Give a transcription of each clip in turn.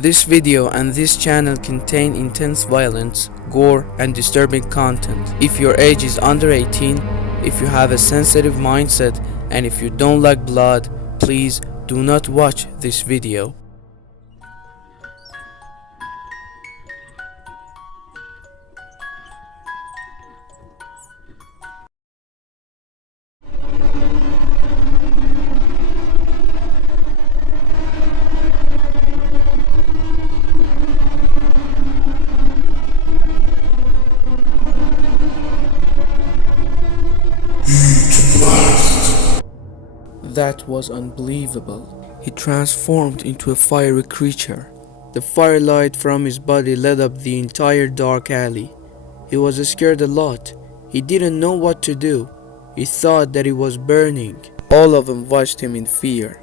This video and this channel contain intense violence, gore, and disturbing content. If your age is under 18, if you have a sensitive mindset, and if you don't like blood, please do not watch this video. That was unbelievable. He transformed into a fiery creature. The firelight from his body lit up the entire dark alley. He was scared a lot. He didn't know what to do. He thought that he was burning. All of them watched him in fear.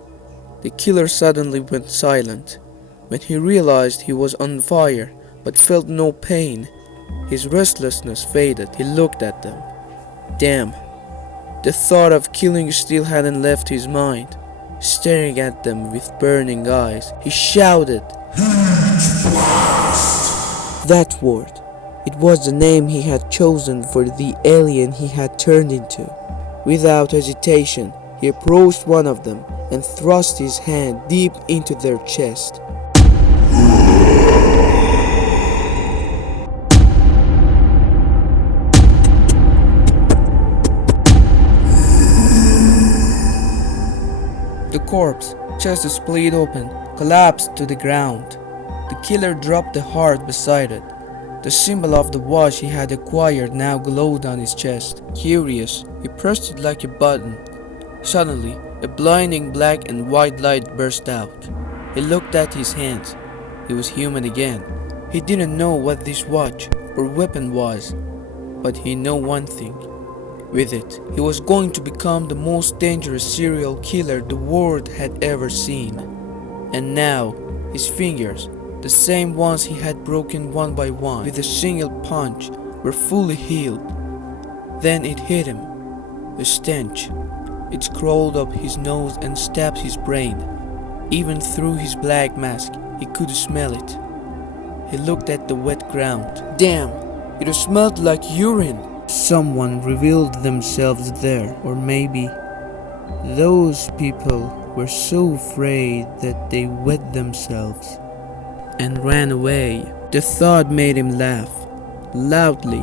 The killer suddenly went silent. When he realized he was on fire but felt no pain, his restlessness faded. He looked at them. Damn. The thought of killing still hadn't left his mind. Staring at them with burning eyes, he shouted, that word. It was the name he had chosen for the alien he had turned into. Without hesitation, he approached one of them and thrust his hand deep into their chest. The corpse, chest split open, collapsed to the ground. The killer dropped the heart beside it. The symbol of the watch he had acquired now glowed on his chest. Curious, he pressed it like a button. Suddenly, a blinding black and white light burst out. He looked at his hands. He was human again. He didn't know what this watch or weapon was, but he knew one thing. With it, he was going to become the most dangerous serial killer the world had ever seen. And now, his fingers, the same ones he had broken one by one with a single punch, were fully healed. Then it hit him. A stench. It crawled up his nose and stabbed his brain. Even through his black mask, he could smell it. He looked at the wet ground. Damn, it smelled like urine. Someone revealed themselves there, or maybe those people were so afraid that they wet themselves and ran away. The thought made him laugh, loudly,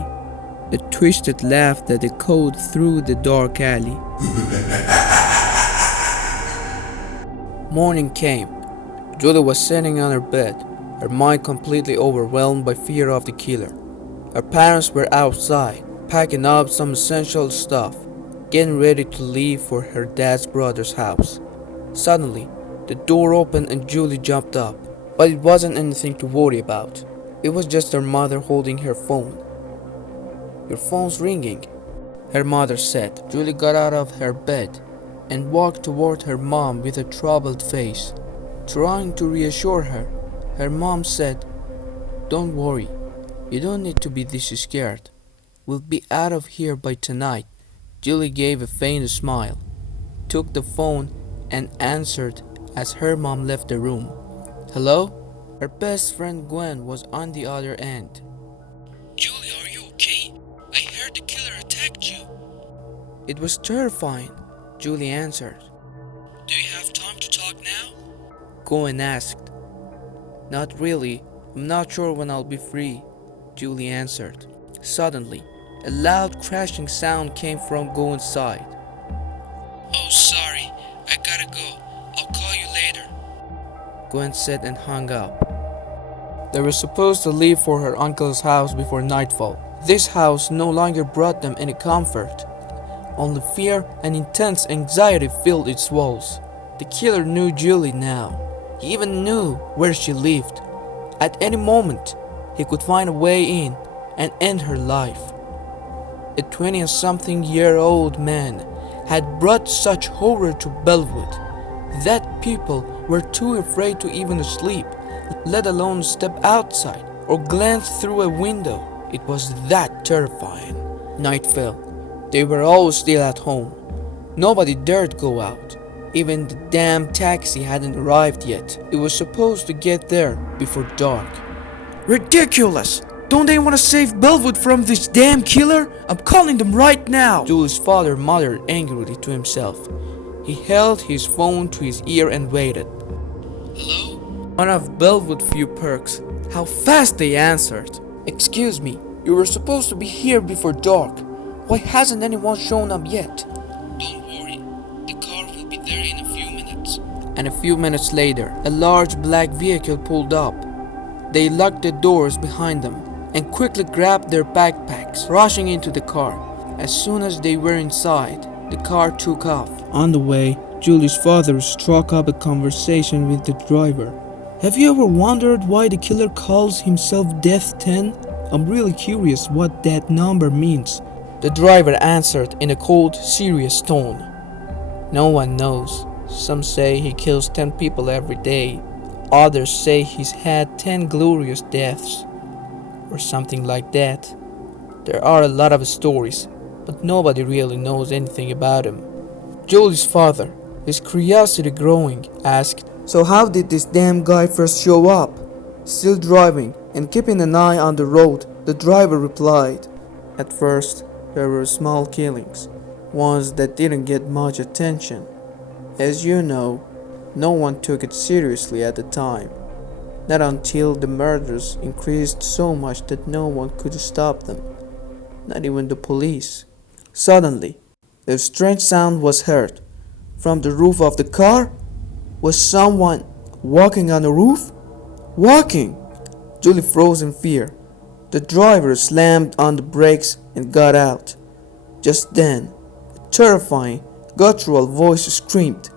a twisted laugh that echoed through the dark alley. Morning came. Julie was sitting on her bed, her mind completely overwhelmed by fear of the killer. Her parents were outside, packing up some essential stuff, getting ready to leave for her dad's brother's house. Suddenly, the door opened and Julie jumped up, but it wasn't anything to worry about. It was just her mother holding her phone. Your phone's ringing, her mother said. Julie got out of her bed and walked toward her mom with a troubled face. Trying to reassure her, her mom said, "Don't worry, you don't need to be this scared. We'll be out of here by tonight." Julie gave a faint smile, took the phone, and answered as her mom left the room. Hello? Her best friend Gwen was on the other end. "Julie, are you okay? I heard the killer attacked you." "It was terrifying," Julie answered. "Do you have time to talk now?" Gwen asked. "Not really. I'm not sure when I'll be free," Julie answered. Suddenly, a loud crashing sound came from Gwen's side. "Oh, sorry. I gotta go. I'll call you later," Gwen said and hung up. They were supposed to leave for her uncle's house before nightfall. This house no longer brought them any comfort. Only fear and intense anxiety filled its walls. The killer knew Julie now. He even knew where she lived. At any moment, he could find a way in and end her life. A 20-something-year-old man had brought such horror to Bellwood that people were too afraid to even sleep, let alone step outside or glance through a window. It was that terrifying. Night fell. They were all still at home. Nobody dared go out. Even the damn taxi hadn't arrived yet. It was supposed to get there before dark. Ridiculous! Don't they want to save Bellwood from this damn killer? I'm calling them right now! Julie's father muttered angrily to himself. He held his phone to his ear and waited. Hello? One of Bellwood's few perks. How fast they answered. Excuse me, you were supposed to be here before dark. Why hasn't anyone shown up yet? Don't worry, the car will be there in a few minutes. And a few minutes later, a large black vehicle pulled up. They locked the doors behind them and quickly grabbed their backpacks, rushing into the car. As soon as they were inside, the car took off. On the way, Julie's father struck up a conversation with the driver. Have you ever wondered why the killer calls himself Death 10? I'm really curious what that number means. The driver answered in a cold, serious tone. No one knows. Some say he kills 10 people every day. Others say he's had 10 glorious deaths. Or something like that. There are a lot of stories, but nobody really knows anything about him. Julie's father, his curiosity growing, asked, So how did this damn guy first show up? Still driving and keeping an eye on the road, the driver replied. At first, there were small killings, ones that didn't get much attention. As you know, no one took it seriously at the time. Not until the murders increased so much that no one could stop them, not even the police. Suddenly, a strange sound was heard. From the roof of the car? Was someone walking on the roof? Walking! Julie froze in fear. The driver slammed on the brakes and got out. Just then, a terrifying, guttural voice screamed.